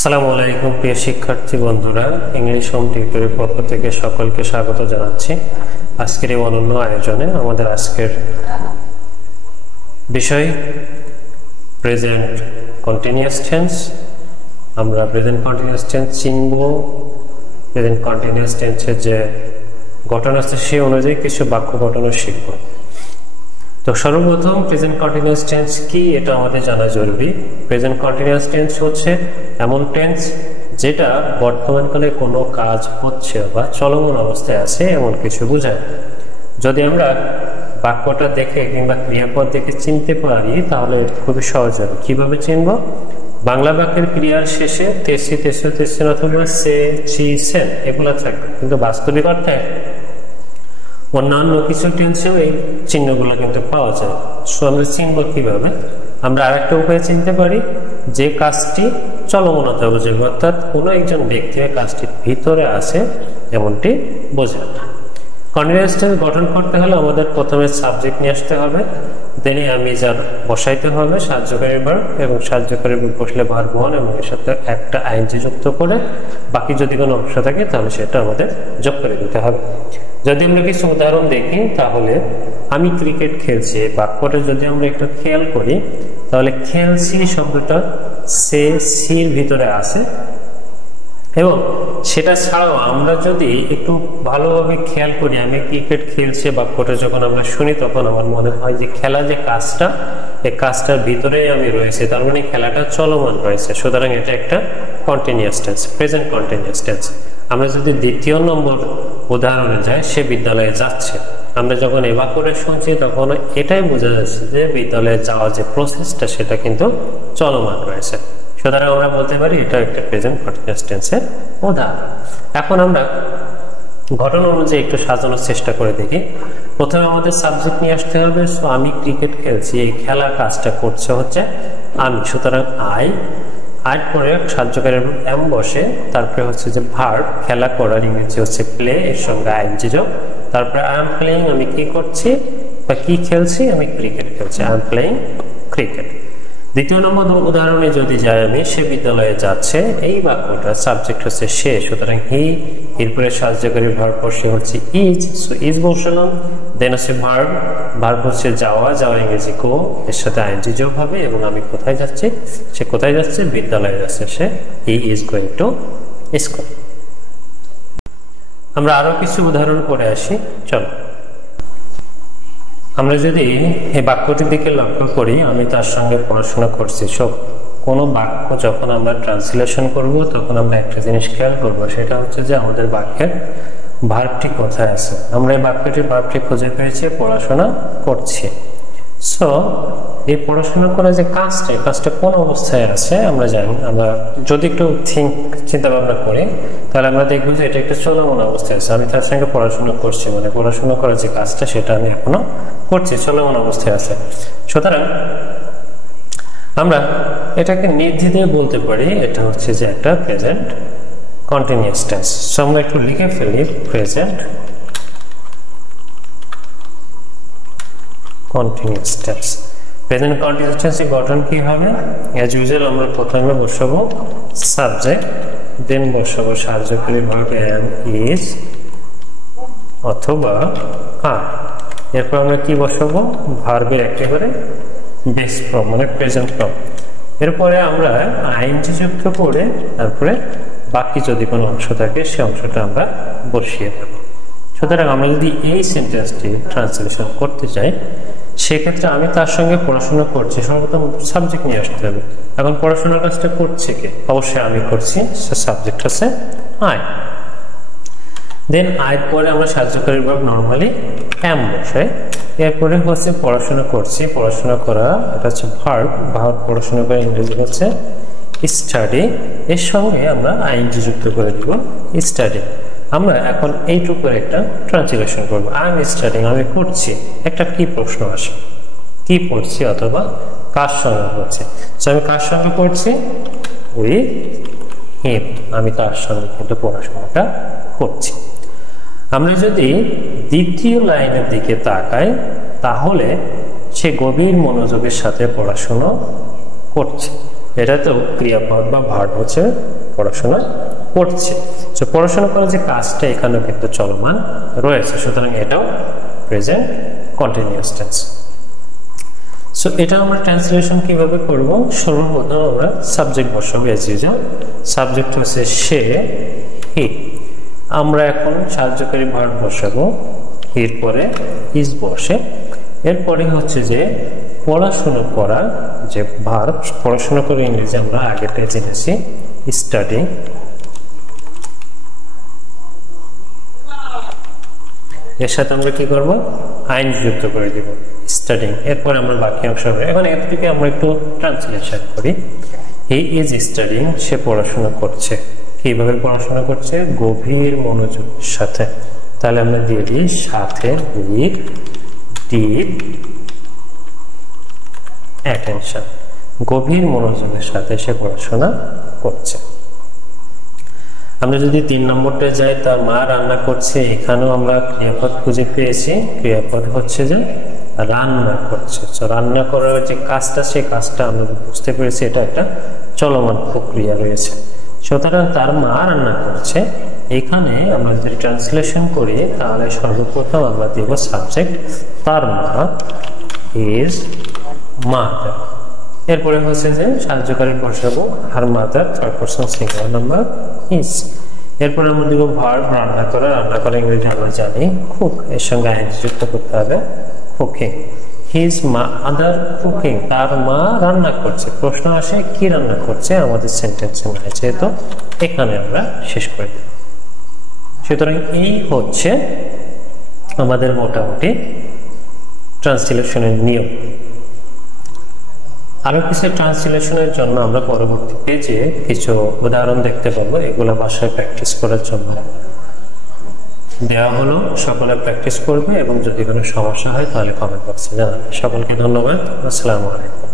আসসালামু আলাইকুম প্রিয় শিক্ষার্থী বন্ধুরা, ইংলিশ হোম টিউটরের পক্ষ থেকে সকলকে স্বাগত জানাচ্ছি। আজকের এই অনন্য আয়োজনে আমাদের আজকের বিষয় প্রেজেন্ট কন্টিনিউয়াস টেন্স। আমরা প্রেজেন্ট কন্টিনিউয়াস টেন্স চিনব, প্রেজেন্ট কন্টিনিউয়াস টেন্সের যে গঠন আছে সেই অনুযায়ী কিছু বাক্য গঠনও শিখব। তো সর্বপ্রথম প্রেজেন্ট কন্টিনিউয়াস টেন্স কি এটা আমাদের জানা জরুরি। প্রেজেন্ট কন্টিনিউয়াস টেন্স হচ্ছে এমন টেন্স যেটা বর্তমানকালে কোনো কাজ হচ্ছে বা চলমান অবস্থায় আছে এমন কিছু বোঝায়। যদি আমরা বাক্যটা দেখে কিংবা ক্রিয়াপদ দেখে চিনতে পারি তাহলে খুবই সহজ হবে। কিভাবে চিনব? বাংলা বাক্যের ক্রিয়ার শেষে তেসি তেসো তেসিন অথবা সে চি সেন এগুলো থাকবে, কিন্তু বাস্তবিক অর্থে অন্যান্য কিছু টেন্সেও এই চিহ্নগুলো কিন্তু পাওয়া যায়। সো আমরা চিনব কিভাবে? আমরা আরেকটা উপায়ে চিনতে পারি যে কাজটি চলমানতা বোঝাবে, অর্থাৎ কোনো একজন ব্যক্তি কাজটির ভিতরে আছে এমনটি বোঝায়। কন্টিনিউয়াস টেন্স গঠন করতে হলে আমাদের প্রথমে সাবজেক্ট নিয়ে আসতে হবে, দেনে আমি যার বসাইতে হবে সাহায্যকারী ভার্ব, এবং সাহায্যকারী ভার্ব বসলে ভার্ব ওয়ান এবং এর সাথে একটা আইএনজি যুক্ত করে বাকি যদি কোনো অংশ থাকে তাহলে সেটা আমাদের যোগ করে দিতে হবে। যদি আমরা কিছু উদাহরণ দেখি তাহলে আমি ক্রিকেট খেলছি বাক্যটা যদি আমরা একটু খেয়াল করি তাহলে খেলছি শব্দটা সে সির ভিতরে আছে, এবং সেটা ছাড়াও আমরা যদি একটু ভালোভাবে খেয়াল করি আমি ক্রিকেট খেলছি বাক্যটা যখন আমরা শুনি তখন আমার মনে হয় যে খেলা যে কাজটা এই কাজটার ভিতরেই আমি রয়েছে, তার মানে খেলাটা চলমান রয়েছে। সুতরাং এটা একটা continuous tense, present continuous tense. আমরা যদি দ্বিতীয় নম্বর উদাহরণে যাই, সে বিদ্যালয়ে যাচ্ছে। আমরা যখন এই বাক্যটা শুনছি তখন এটাই বোঝা যাচ্ছে যে বিদ্যালয়ে যাওয়ার যে প্রসেসটা সেটা কিন্তু চলমান রয়েছে। সুতরাং আমরা বলতে পারি এটা একটা প্রেজেন্ট কন্টিনিউয়াস টেন্সের উদাহরণ। এখন আমরা ঘটনা অনুযায়ী একটু সাজানোর চেষ্টা করে দেখি। প্রথমে আমাদের সাবজেক্ট নিয়ে আসতে হবে। সো আমি ক্রিকেট খেলছি, এই খেলার কাজটা করছে হচ্ছে আমি, সুতরাং আই পরে সাহায্যকারী এম বসে, তারপরে হচ্ছে যে ভার্ব খেলা করার ইংরেজি হচ্ছে প্লে, এর সঙ্গে আইএনজি যোগ, তারপরে আই এম প্লেইং আমি কি করছি বা কি খেলছি, আমি ক্রিকেট খেলছি, আই এম প্লেইং ক্রিকেট। দ্বিতীয় নম্বর উদাহরণে যদি যাই আমি, সে বিদ্যালয়ে যাচ্ছে, এই বাক্যটা সাবজেক্ট হচ্ছে সে, সুতরাং হি, এরপরে সাহায্যকারী ভার্ব সে হচ্ছে ইজ, সো ইজ বসালাম, দেন আছে ভার্ব হচ্ছে যাওয়া ইংরেজি গো, এর সাথে আইএনজি যোগ হবে, এবং আমি কোথায় যাচ্ছি, সে কোথায় যাচ্ছে, বিদ্যালয়ে যাচ্ছে, সে he is going to school. আমরা আরো কিছু উদাহরণ করে আসি, চলো। আমরা যদি এই বাক্যটির দিকে লক্ষ্য করি, আমি তার সঙ্গে পড়াশোনা করছি। সব কোনো বাক্য যখন আমরা ট্রান্সলেশন করব তখন আমরা একটা জিনিস খেয়াল করবো, সেটা হচ্ছে যে আমাদের বাক্যের ভার্বটি কোথায় আছে। আমরা এই বাক্যটির ভার্বটি খুঁজে পেয়েছি পড়াশোনা করছি। সো এই পড়াশোনা করার যে কাজটা কোন অবস্থায় আছে আমরা জানি। আমরা যদি একটু চিন্তা ভাবনা করি তাহলে আমরা দেখবো যে এটা একটা চলমান অবস্থায় আছে। আমি তার সঙ্গে পড়াশোনা করছি, মানে পড়াশোনা করার যে কাজটা সেটা আমি এখনো করছি, চলমান অবস্থায় আছে। সুতরাং আমরা এটাকে নির্দ্বিধায় বলতে পারি এটা হচ্ছে যে একটা প্রেজেন্ট কন্টিনিউয়াস টেন্স। সো আমরা একটু লিখে ফেলি present continuous tense. Present continuous টেন্সের গঠন কি হবে? অ্যাজ ইউজুয়াল আমরা প্রথমে বসাবো সাবজেক্ট, দেন বসাবো সাহায্যকারী ভার্ব এম, ইজ অথবা আর। এরপর আমরা কি বসাবো? ভার্বের একেবারে বেস ফর্ম মানে প্রেজেন্ট ফর্ম। এরপরে আমরা আইএনজি যুক্ত করে তারপরে বাকি যদি কোনো অংশ থাকে সে অংশটা আমরা বসিয়ে দেব। সুতরাং আমরা যদি এই সেন্টেন্সটি ট্রান্সলেশন করতে চাই সেক্ষেত্রে আমি তার সঙ্গে পড়াশোনা করছি, সর্বপ্রথম সাবজেক্ট নিয়ে আসতে হবে। এখন পড়াশোনার কাজটা করছে কে? অবশ্যই আমি করছি, সে সাবজেক্ট আছে আই। দেন আয়ের পরে আমরা সাহায্যকারী ভার্ব নর্মালি এম বসে, এরপরে হচ্ছে পড়াশোনা করছি, পড়াশোনা করা এটা হচ্ছে ভার্ব পড়াশোনা করা ইংরেজি হচ্ছে স্টাডি, এর সঙ্গে আমরা আইএনজি যুক্ত করে দিব স্টাডি। আমরা এখন এইটুকুর একটা ট্রান্সলেশন করবো, আই এম স্টাডিং আমি পড়ছি। একটা কি প্রশ্ন আসে, কি পড়ছি অথবা কার সঙ্গে পড়ছি। সো আমি কার সঙ্গে পড়ছি? উইথ হিম, আমি তার সঙ্গে কিন্তু পড়াশোনাটা করছি। আমরা যদি দ্বিতীয় লাইনের দিকে তাকাই তাহলে সে গভীর মনোযোগের সাথে পড়াশোনা করছে, এটাতেও ক্রিয়াপদ বা ভার্ব হচ্ছে পড়াশোনা করছে। তো পড়াশোনা করার যে কাজটা এখানেও কিন্তু চলমান রয়েছে, সুতরাং এটাও প্রেজেন্ট কন্টিনিউয়াস টেন্স। সো এটা আমরা ট্রান্সলেশন কিভাবে করব? সর্বপ্রথম আমরা সাবজেক্ট বসাবো এজ ইউজুয়াল। সাবজেক্ট হচ্ছে সে, হি। আমরা এখন সাহায্যকারী ভার্ব বসাবো, এর পরে ইজ বসে। এরপরে হচ্ছে যে পড়াশোনা করা যে ভার্ব, পড়াশোনা করে ইংরেজি আমরা আগেটা জেনেছি স্টাডি। এর সাথে আমরা কি করব? আইন যুক্ত করে দিব, স্টাডিং। এরপর আমরা বাকি অংশ হবে। এখন এর থেকে আমরা একটু ট্রান্সলেশন করি। হি ইজ স্টাডিং, সে পড়াশোনা করছে। কিভাবে পড়াশোনা করছে? গভীর মনোযোগের সাথে। তাহলে আমরা দিয়ে দিই সাথে উইথ ডিপ অ্যাটেনশন। গভীর মনোযোগের সাথে সে পড়াশোনা করছে। আমরা যদি 3 নম্বরটা যাই, তার মা রান্না করছে, এখানেও আমরা ক্রিয়াপদ খুঁজে পেয়েছি। ক্রিয়াপদ হচ্ছে যে রান্না করছে। তো রান্না করার যে কাজটা, সেই কাজটা আমরা বুঝতে পেরেছি এটা একটা চলমান প্রক্রিয়া রয়েছে। সুতরাং তার মা রান্না করছে। এখানে আমরা যদি ট্রান্সলেশন করি তাহলে সর্বপ্রথম আমরা দেব সাবজেক্ট তার মা, ইজ মাদার। এরপরে হচ্ছে যে সাহায্যকারী বসাবো her mother, third person singular number is. এরপরে আমরা দেবো ভার্ব রান্না করা। রান্না করা ইংরেজি আমরা জানি কুক, এর সঙ্গে আইন যুক্ত করতে হবে কুকিং। হিজ মাদার কুকিং, তার মা রান্না করছে। প্রশ্ন আসে কি রান্না করছে আমাদের সেন্টেন্সে নয়, যেহেতু এখানে আমরা শেষ করে দেব। সুতরাং এই হচ্ছে আমাদের মোটামুটি ট্রান্সলেশনের নিয়ম। আরো কিছু ট্রান্সলেশনের জন্য আমরা পরবর্তী পেজে কিছু উদাহরণ দেখতে পাবো, এগুলো বাসায় প্র্যাকটিস করার জন্য দেওয়া হলো। সকলে প্র্যাকটিস করবে এবং যদি কোনো সমস্যা হয় তাহলে কমেন্ট বক্সে জানাবে। সকলকে ধন্যবাদ। আসসালামু আলাইকুম।